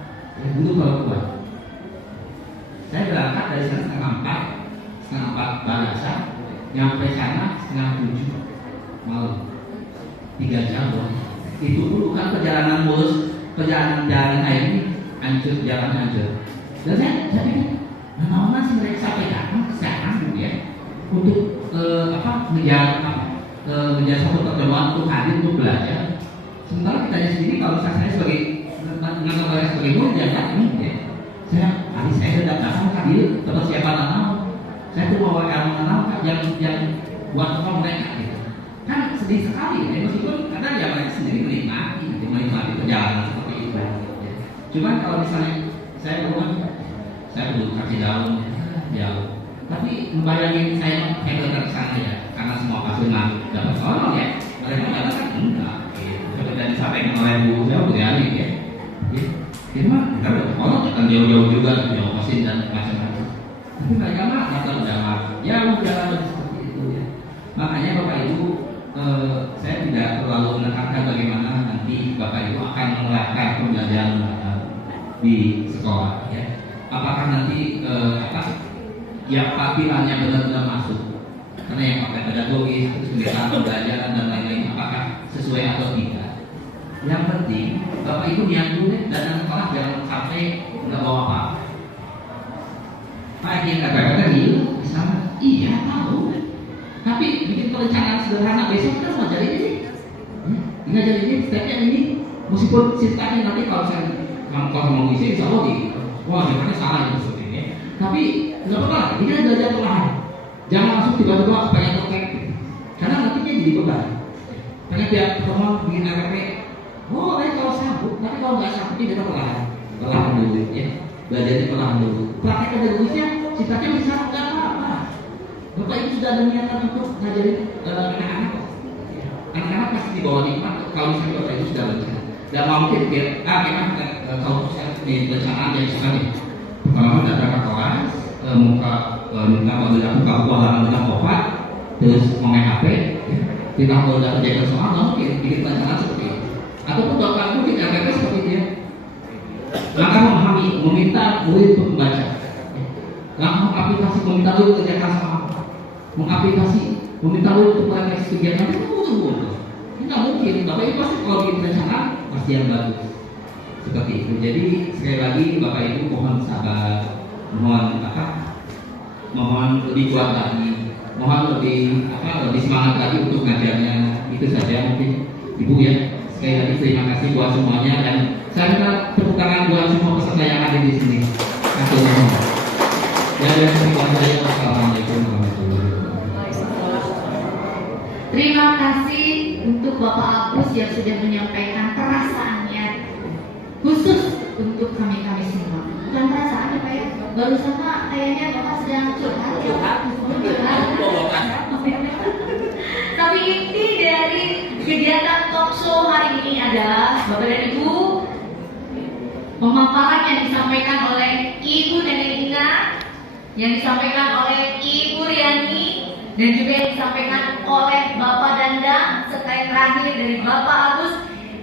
dulu perempuan. Saya berangkat dari sana setengah 4 Barasa, nyampe sana setengah 7 malam, 3 jam loh. Itu dulu kan perjalanan mulus, perjalanan jalan kayak ini hancur, jalan hancur. Dan saya pikir, mana sih mereka sampai datang ke sana gitu ya, untuk menjadi satu pertemuan untuk hadir untuk belajar. Sementara kita sendiri kalau saya sebagai menganggap saya sebagai murid ya, saya sudah datang hadir terus siapa tahu saya tuh mau mengenal yang buat apa mereka gitu. Kan sedih sekali ya, meskipun kadang ya mereka sendiri menikmati perjalanan seperti itu ya. Cuman kalau misalnya saya perlu kasih daun jauh, tapi membayangin saya datang ke sana ya, karena semua pasien dapat honor ya, mereka datang kan enggak gitu. Seperti yang disampaikan oleh Bu saya berani ya, kita dapat honor kan jauh-jauh juga, jauh pasien dan macam-macam. Tapi mereka mah datang ya udah seperti itu ya. Makanya Bapak Ibu, saya tidak terlalu menekankan bagaimana nanti Bapak Ibu akan menerapkan pembelajaran di sekolah ya. Apakah nanti pilihannya benar-benar masuk? Karena yang pakai pedagogis, terus kebiasaan pembelajaran dan lain-lain, apakah sesuai atau tidak? Yang penting Bapak Ibu niat dulu dan sekolah jangan sampai nggak bawa apa. Pak yang kata-kata di sana, iya tahu. Tapi bikin perencanaan sederhana, besok kita ngajarin ini. Ngajarin ini, stepnya ini. Meskipun sistemnya nanti kalau saya mau ngisi, insya Allah wah jangan salah itu seperti ini. Tapi nggak apa-apa, ini kan belajar perlahan. Jangan langsung tiba-tiba pengen topik, karena nantinya jadi beban. Pengen tiap pertemuan bikin RP, kalau sanggup, tapi kalau nggak sanggup kita perlahan dulu ya. Belajarnya perlahan dulu. Praktek pedagogisnya, sifatnya bisa nggak apa-apa. Bapak Ibu sudah ada niatan untuk ngajarin anak-anak kok. Anak-anak pasti dibawa nikmat kalau misalnya Bapak Ibu sudah belajar. Dan mau mungkin memang kalau saya di perencanaan yang sekali. Pertama datang ke kelas, minta buka halaman dengan kopak, terus main HP, kita kalau udah kerjakan soal, mungkin bikin perencanaan seperti itu. Ataupun Bapak Ibu bikin RPP seperti itu ya. Langkah memahami, meminta murid untuk membaca. Langkah aplikasi meminta murid kerjakan soal. Mengaplikasi, meminta untuk merefleksi kegiatan itu mudah. Tidak mungkin, Bapak Ibu pasti kalau bikin rencana pasti yang bagus seperti itu. Jadi sekali lagi Bapak Ibu mohon sabar, mohon lebih kuat lagi, mohon lebih semangat lagi untuk ngajarnya. Itu saja mungkin Ibu ya. Sekali lagi terima kasih buat semuanya dan saya minta tepuk tangan buat semua peserta yang ada di sini. Terima kasih. Dan terima kasih. Wassalamualaikum warahmatullahi wabarakatuh. Terima kasih untuk Bapak Agus yang sudah menyampaikan perasaannya khusus untuk kami semua. Bukan perasaan ya Pak ya, baru sama kayaknya Bapak sedang curhat. Tapi inti dari kegiatan talk show hari ini adalah Bapak dan Ibu, pemaparan yang disampaikan oleh Ibu Nenek Ina, yang disampaikan oleh Ibu Riani, dan juga yang disampaikan oleh Bapak Dandang, serta yang terakhir dari Bapak Agus.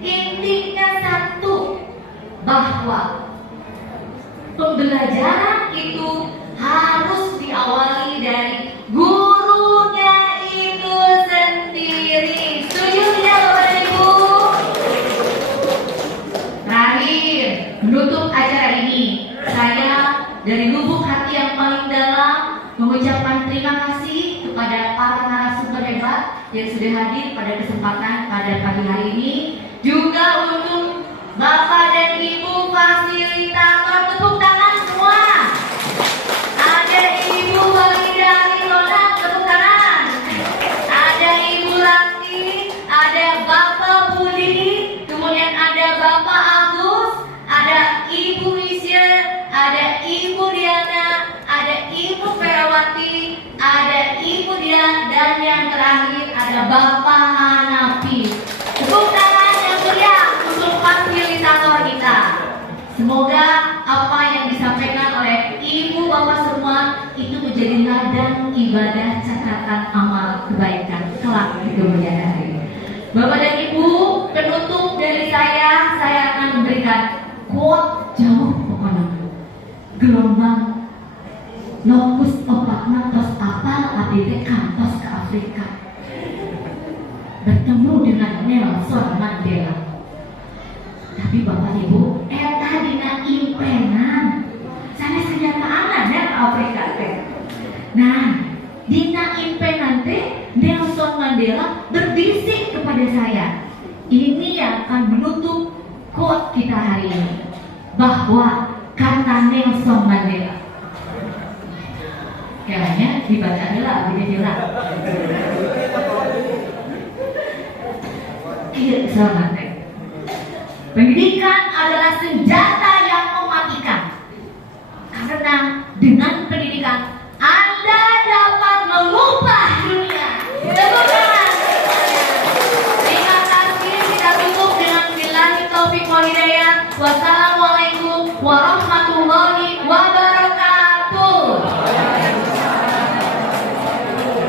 Intinya satu, bahwa pembelajaran itu harus diawali dari gurunya itu sendiri. Setuju tidak Bapak dan Ibu? Terakhir, menutup acara ini, saya dari lubuk hati yang paling dalam mengucapkan terima kasih kepada para narasumber hebat yang sudah hadir pada kesempatan pada pagi hari ini. Juga untuk Bapak dan Ibu fasilitator, tepuk tangan semua. Ada Ibu Walida Alilona, tepuk tangan. Ada Ibu Ranti, ada Bapak Budi, kemudian ada Bapak Agus, ada Ibu Michelle, ada Ibu Diana, ada Ibu Ferawati, ada Ibu Dian, dan yang terakhir ada Bapak Hanafi. Tepuk tangan yang meriah untuk fasilitator kita. Semoga apa yang disampaikan oleh Ibu Bapak semua itu menjadi ladang ibadah catatan amal kebaikan kelak di kemudian hari. Bapak dan Ibu, penutup dari saya akan memberikan quote jauh pokoknya. Gelombang lokus opak nantos apal ABT kantos ke Afrika, bertemu dengan Nelson Mandela. Tapi Bapak Ibu, dina impenan sana senjata aman ya ke Afrika teh. Nah, dina impenan teh Nelson Mandela berbisik kepada saya. Ini yang akan menutup quote kita hari ini, bahwa kata Nelson Mandela, kayaknya dibaca adalah abidillah. Iya, selamat. Pendidikan adalah senjata